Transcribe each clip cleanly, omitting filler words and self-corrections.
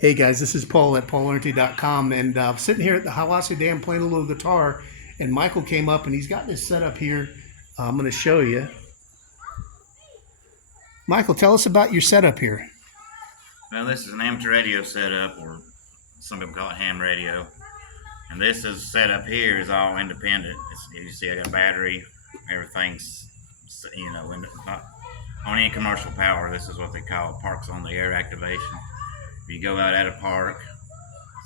Hey guys, this is Paul at PaulOriente.com, and sitting here at the Hiwassee Dam playing a little guitar, and Michael came up and he's got this set up here. I'm going to show you. Michael, tell us about your setup here. Well, this is an amateur radio setup, or some people call it ham radio. And this is set up here is all independent. You see, I got a battery. Everything's, not on any commercial power. This is what they call parks on the air activation. If you go out at a park,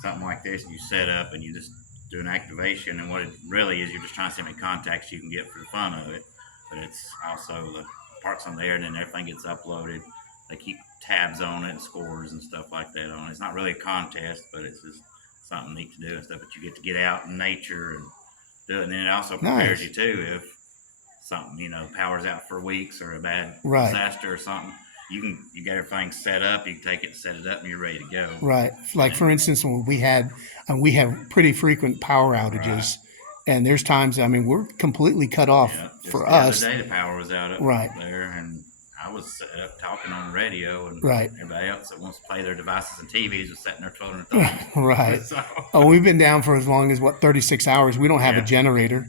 something like this, and you set up and you just do an activation, and what it really is, you're just trying to see how many contacts you can get for the fun of it. But it's also the parks on the air, and then everything gets uploaded. They keep tabs on it and scores and stuff like that on it. It's not really a contest, but it's just something neat to do and stuff. But you get to get out in nature and do it, and then it also prepares you too if something, power's out for weeks or a bad disaster or something. You get everything set up. You can take it, set it up, and you're ready to go. Right. Like for instance, when we have pretty frequent power outages, and there's times we're completely cut off for us. The other day the power was out up there, and I was set up talking on the radio, and everybody else that wants to play their devices and TVs was sitting there twiddling their thumbs. Right. So, we've been down for as long as 36 hours. We don't have a generator,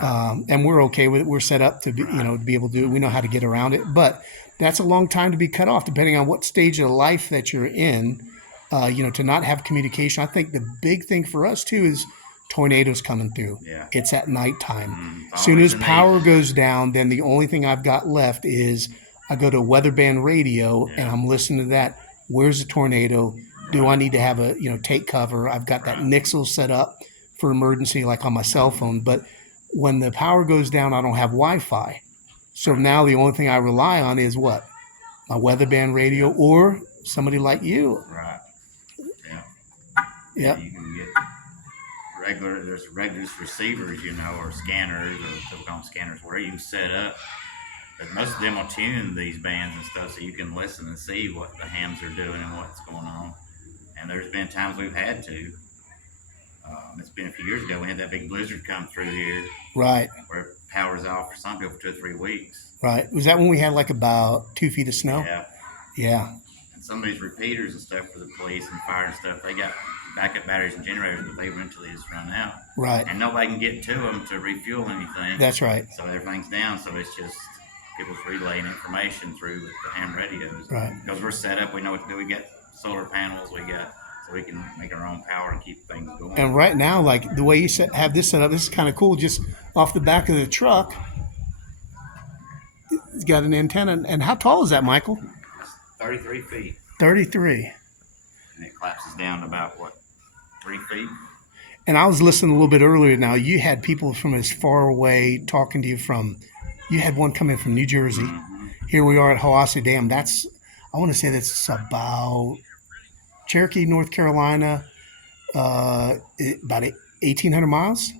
and we're okay with it. We're set up to be to be able to do it. We know how to get around it, but that's a long time to be cut off, depending on what stage of life that you're in. To not have communication. I think the big thing for us too is tornadoes coming through. Yeah. It's at nighttime. As soon as power goes down, then the only thing I've got left is I go to weather band radio and I'm listening to that. Where's the tornado? Do I need to have a take cover? I've got that Nixle set up for emergency, like on my cell phone. But when the power goes down, I don't have Wi-Fi. So now the only thing I rely on is what? My weather band radio or somebody like you. Right. Yeah. Yeah. You can get there's regular receivers, or scanners, or people call them scanners, where you can set up. But most of them will tune these bands and stuff so you can listen and see what the hams are doing and what's going on. And there's been times we've had to. It's been a few years ago. We had that big blizzard come through here. Right. Where power's off for some people for 2 or 3 weeks. Right. Was that when we had like about 2 feet of snow? Yeah. Yeah. And some of these repeaters and stuff for the police and fire and stuff, they got backup batteries and generators, but they eventually just run out. Right. And nobody can get to them to refuel anything. That's right. So everything's down. So it's just people's relaying information through with the ham radios. Right. Because we're set up, we know what to do. We got solar panels, so we can make our own power and keep things going. And right now, like the way you have this set up, this is kind of cool. Just off the back of the truck, it's got an antenna. And how tall is that, Michael? It's 33 feet. 33. And it collapses down to about, 3 feet? And I was listening a little bit earlier now. You had people from as far away talking to you you had one coming from New Jersey. Mm-hmm. Here we are at Hiwassee Dam. I want to say that's about Cherokee, North Carolina, about 1,800 miles.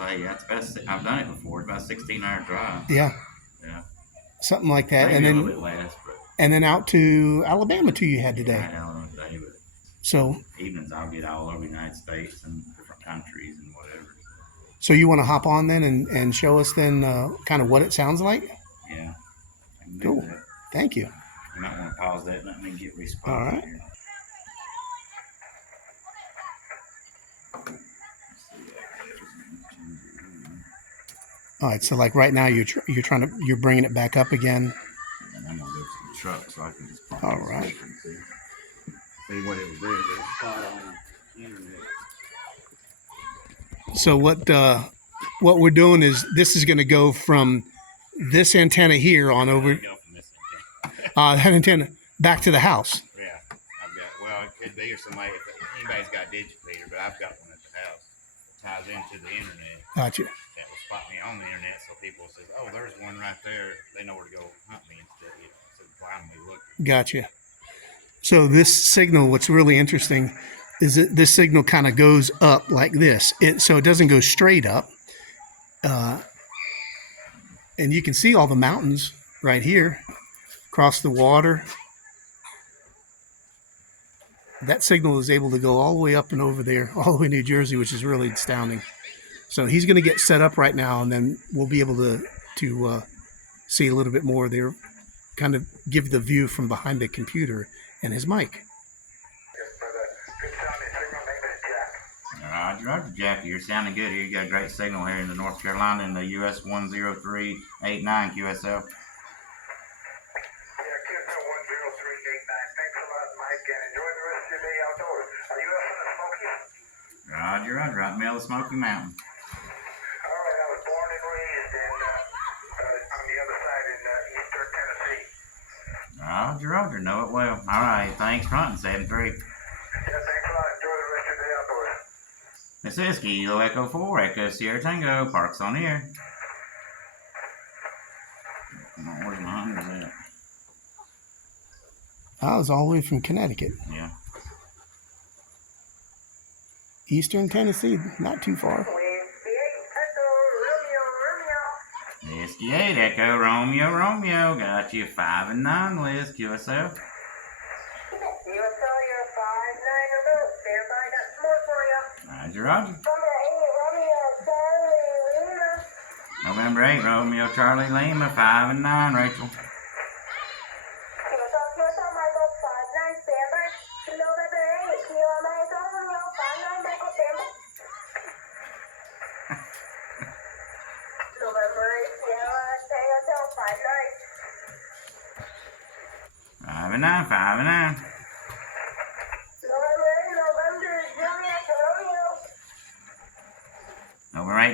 I'd say that's best. I've done it before. It's about a 16-hour drive. Yeah. Yeah. Something like that. Maybe and then a little bit less, and then out to Alabama too. You had today. Yeah, Alabama today, but so evenings I'll get all over the United States and different countries and whatever. So you want to hop on then and show us then kind of what it sounds like? Yeah. Cool. That. Thank you. You might want to pause that and let me get response. All right. Here. All right. So like right now you're bringing it back up again. And I'm gonna go to the truck so I can just. All right. See what it was doing. It was spot on the internet. So what we're doing is this is going to go from this antenna here on over that antenna back to the house. Yeah, it could be, or somebody, if anybody's got a digitator, but I've got one at the house that ties into the internet. Gotcha. That will spot me on the internet, so people say, "Oh, there's one right there." They know where to go hunt me instead of blindly looking. Gotcha. So this signal, what's really interesting is that this signal kind of goes up like this. So it doesn't go straight up. And you can see all the mountains right here across the water. That signal is able to go all the way up and over there, all the way to New Jersey, which is really astounding. So he's going to get set up right now, and then we'll be able to see a little bit more there, kind of give the view from behind the computer and his mic. Roger, Jackie. You're sounding good here. You got a great signal here in the North Carolina in the US 10389 QSL. Roger, right in the middle of Smoky Mountain. All right, I was born and raised on the other side in eastern Tennessee. Roger, know it well. All right, thanks for hunting, 7-3. Yeah, thanks a lot. Enjoy the rest of your day outdoors. This is Kilo Echo 4, Echo Sierra Tango, Parks on the air. Come on, where's my hunters at? I was all the way from Connecticut. Yeah. Eastern Tennessee, not too far. Whiskey 8, Echo Romeo. Got you 5 and 9, Liz, QSL. QSL, you're 5-9 about. Stand by, got some more for you. Roger. November 8, Romeo Charlie Lima, 5 and 9, Rachel. Five and nine.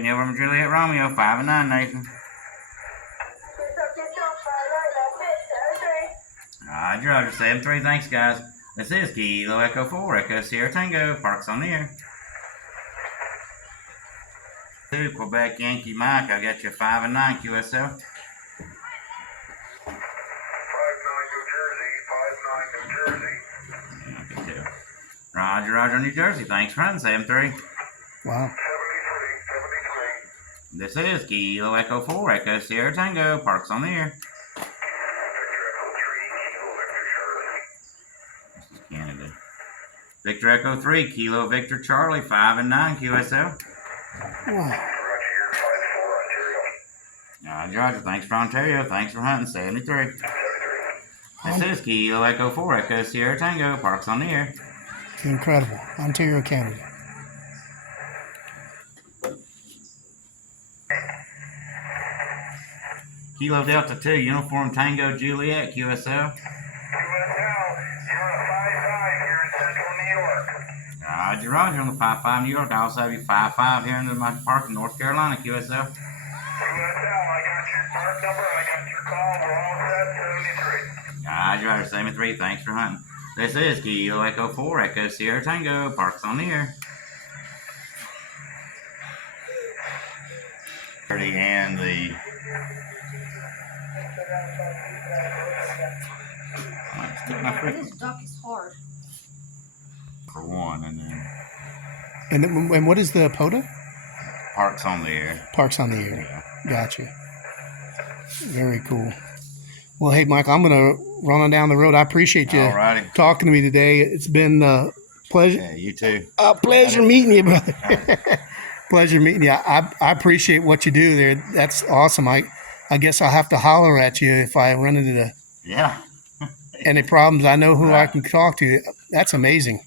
November Juliet Romeo, 5 and 9, Nathan. Roger, 7-3, thanks guys. This is Kilo Echo 4, Echo Sierra Tango, Parks on the air. 2, Quebec Yankee Mike, I got you 5 and 9, QSL. 5-9 New Jersey. Roger, New Jersey, thanks for hunting, 7-3. Wow. 73. This is Kilo Echo 4, Echo Sierra Tango, Parks on the air. Victor Echo 3, Kilo Victor Charlie, 5 and 9, QSL. Wow. Roger, thanks for Ontario, thanks for hunting, 73. This is Kilo Echo 4, Echo Sierra Tango, Parks on the air. Incredible. Ontario, Canada. Kilo Delta 2, Uniform Tango Juliet, QSL. QSL, you're a 5-5 here in central New York. Roger, on the 5-5 New York. I also have you 5-5 here in my park in North Carolina, QSL. QSL, I got your park number, I got your call, we're all set, 73. Roger, 73, thanks for hunting. This is Kilo Echo 4, Echo Sierra Tango, Parks on the air. And the This duck is hard. for 1, and then And what is the POTA? Parks on the air. Parks on the air. Gotcha. Very cool. Well, hey, Mike, I'm going to run on down the road. I appreciate you Alrighty. talking to me today. It's been a pleasure. Yeah, you too. Pleasure meeting you, brother. Pleasure meeting you. I appreciate what you do there. That's awesome. I guess I'll have to holler at you if I run into Yeah. any problems. I know who I Right. can talk to. That's amazing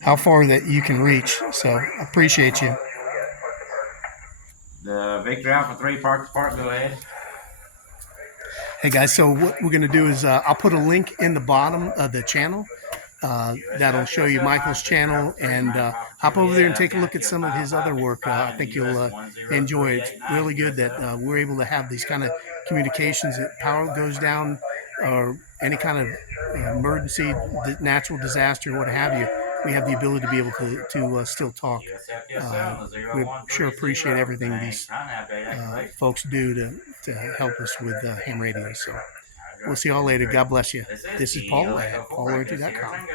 how far that you can reach. So I appreciate you. The Victor Alpha 3, Park, go ahead. Hey guys, so what we're going to do is I'll put a link in the bottom of the channel that'll show you Michael's channel, and hop over there and take a look at some of his other work. I think you'll enjoy it. It's really good that we're able to have these kind of communications. If power goes down or any kind of emergency, natural disaster, what have you, we have the ability to be able to still talk. We sure appreciate everything these folks do to help us with ham radio. So we'll see y'all later. God bless you. This is Paul at PaulOriente.com.